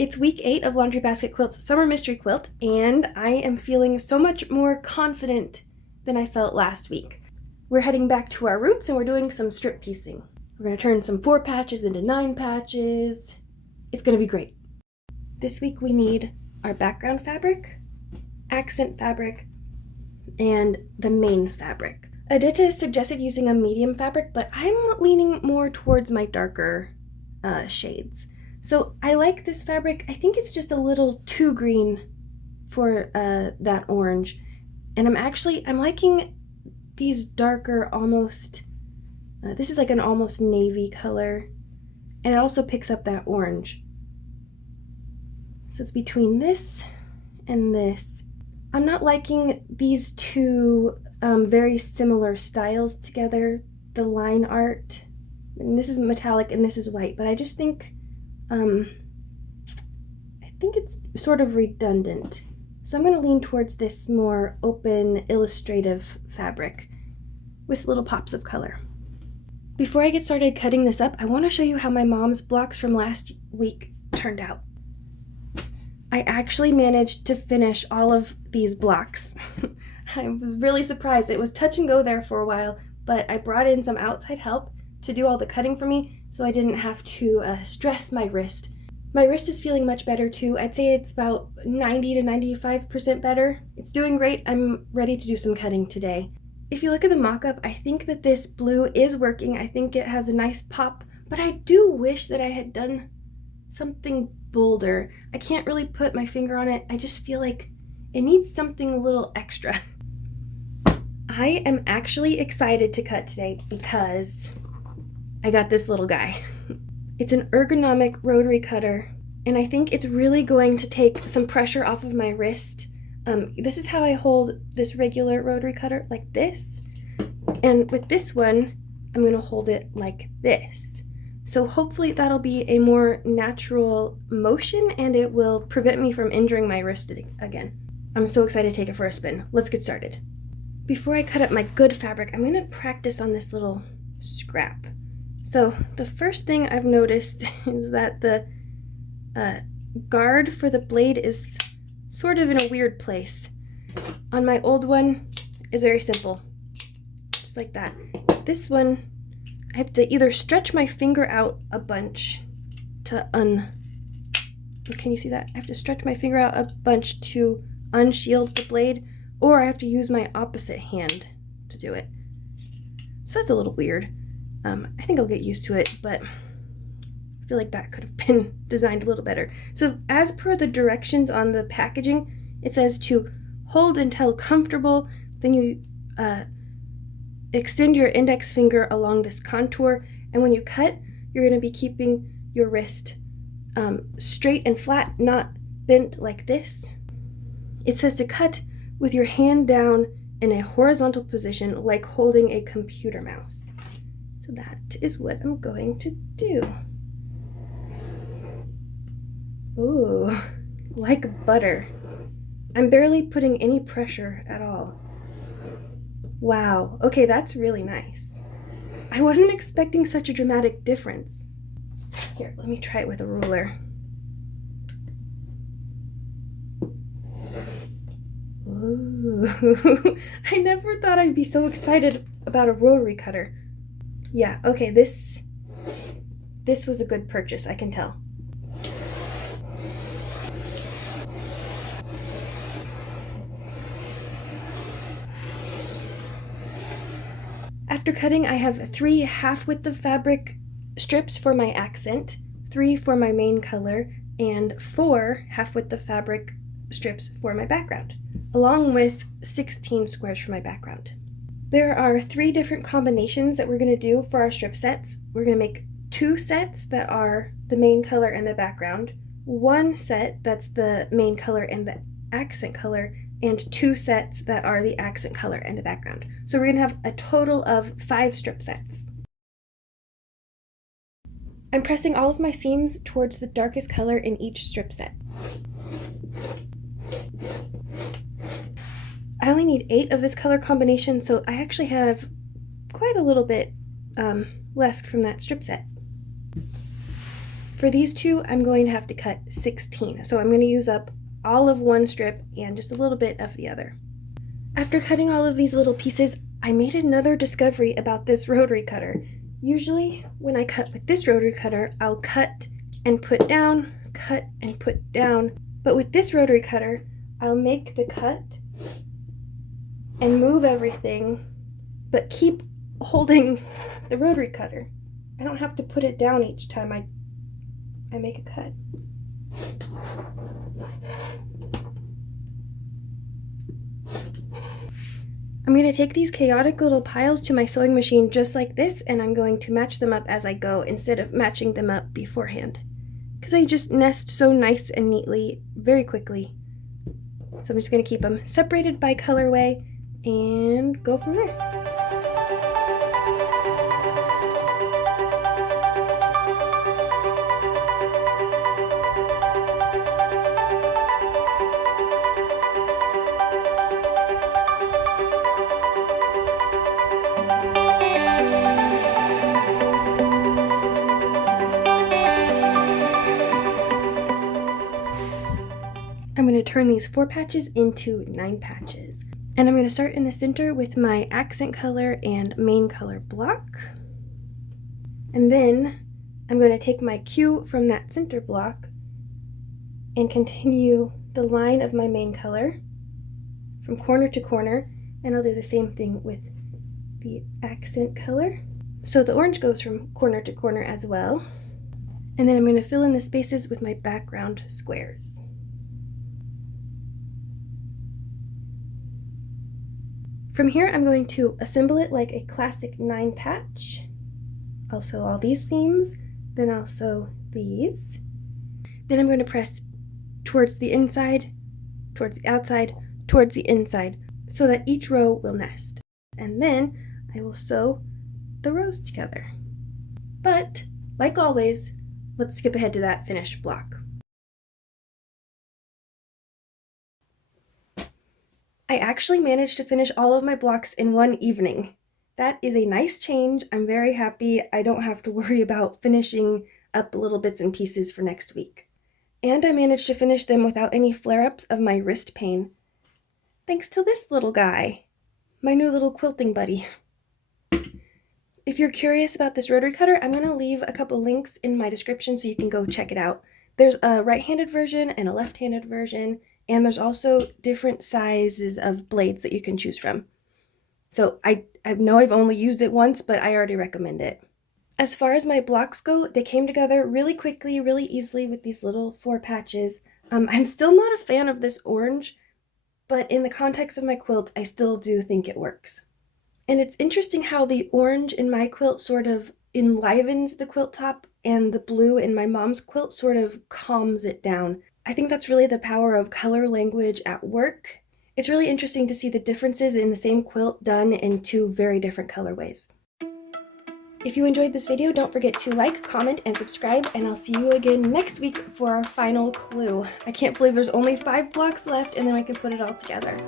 It's week 8 of Laundry Basket Quilt's Summer Mystery Quilt, and I am feeling so much more confident than I felt last week. We're heading back to our roots and we're doing some strip piecing. We're going to turn some 4 patches into 9 patches. It's going to be great. This week we need our background fabric, accent fabric, and the main fabric. Adita suggested using a medium fabric, but I'm leaning more towards my darker shades. So I like this fabric. I think it's just a little too green for that orange. And I'm liking these darker almost, this is like an almost navy color. And it also picks up that orange. So it's between this and this. I'm not liking these two very similar styles together. The line art, and this is metallic and this is white, but I just think I think it's sort of redundant. So I'm going to lean towards this more open illustrative fabric with little pops of color. Before I get started cutting this up, I want to show you how my mom's blocks from last week turned out. I actually managed to finish all of these blocks. I was really surprised. It was touch and go there for a while, but I brought in some outside help to do all the cutting for me, so I didn't have to stress my wrist. My wrist is feeling much better too. I'd say it's about 90 to 95% better. It's doing great. I'm ready to do some cutting today. If you look at the mock-up, I think that this blue is working. I think it has a nice pop, but I do wish that I had done something bolder. I can't really put my finger on it. I just feel like it needs something a little extra. I am actually excited to cut today because I got this little guy. It's an ergonomic rotary cutter, and I think it's really going to take some pressure off of my wrist. This is how I hold this regular rotary cutter, like this. And with this one, I'm going to hold it like this. So hopefully that'll be a more natural motion and it will prevent me from injuring my wrist again. I'm so excited to take it for a spin. Let's get started. Before I cut up my good fabric, I'm going to practice on this little scrap. So the first thing I've noticed is that the guard for the blade is sort of in a weird place. On my old one, it's very simple, just like that. This one, I have to either stretch my finger out a bunch to can you see that? I have to stretch my finger out a bunch to unshield the blade, or I have to use my opposite hand to do it. So that's a little weird. I think I'll get used to it, but I feel like that could have been designed a little better. So as per the directions on the packaging, it says to hold until comfortable, then you extend your index finger along this contour, and when you cut, you're going to be keeping your wrist straight and flat, not bent like this. It says to cut with your hand down in a horizontal position like holding a computer mouse. So that is what I'm going to do. Ooh, like butter. I'm barely putting any pressure at all. Wow, okay, that's really nice. I wasn't expecting such a dramatic difference. Here, let me try it with a ruler. Ooh, I never thought I'd be so excited about a rotary cutter. Yeah, okay, this was a good purchase, I can tell. After cutting, I have 3 half width of fabric strips for my accent, 3 for my main color, and 4 half width of fabric strips for my background, along with 16 squares for my background. There are 3 different combinations that we're going to do for our strip sets. We're going to make 2 sets that are the main color and the background, 1 set that's the main color and the accent color, and 2 sets that are the accent color and the background. So we're going to have a total of 5 strip sets. I'm pressing all of my seams towards the darkest color in each strip set. I only need 8 of this color combination, so I actually have quite a little bit left from that strip set. For these two, I'm going to have to cut 16. So I'm going to use up all of one strip and just a little bit of the other. After cutting all of these little pieces, I made another discovery about this rotary cutter. Usually when I cut with this rotary cutter, I'll cut and put down, cut and put down. But with this rotary cutter, I'll make the cut and move everything, but keep holding the rotary cutter. I don't have to put it down each time I make a cut. I'm going to take these chaotic little piles to my sewing machine just like this, and I'm going to match them up as I go instead of matching them up beforehand, because they just nest so nice and neatly very quickly. So I'm just going to keep them separated by colorway and go from there. I'm going to turn these 4 patches into 9 patches. And I'm going to start in the center with my accent color and main color block. And then I'm going to take my cue from that center block and continue the line of my main color from corner to corner. And I'll do the same thing with the accent color. So the orange goes from corner to corner as well. And then I'm going to fill in the spaces with my background squares. From here, I'm going to assemble it like a classic 9 patch. I'll sew all these seams, then I'll sew these. Then I'm going to press towards the inside, towards the outside, towards the inside, so that each row will nest. And then I will sew the rows together. But, like always, let's skip ahead to that finished block. I actually managed to finish all of my blocks in one evening. That is a nice change. I'm very happy I don't have to worry about finishing up little bits and pieces for next week. And I managed to finish them without any flare-ups of my wrist pain. Thanks to this little guy, my new little quilting buddy. If you're curious about this rotary cutter, I'm going to leave a couple links in my description so you can go check it out. There's a right-handed version and a left-handed version, and there's also different sizes of blades that you can choose from. So I know I've only used it once, but I already recommend it. As far as my blocks go, they came together really quickly, really easily with these little 4 patches. I'm still not a fan of this orange, but in the context of my quilt, I still do think it works. And it's interesting how the orange in my quilt sort of enlivens the quilt top, and the blue in my mom's quilt sort of calms it down. I think that's really the power of color language at work. It's really interesting to see the differences in the same quilt done in 2 very different colorways. If you enjoyed this video, don't forget to like, comment, and subscribe, and I'll see you again next week for our final clue. I can't believe there's only 5 blocks left, and then I can put it all together.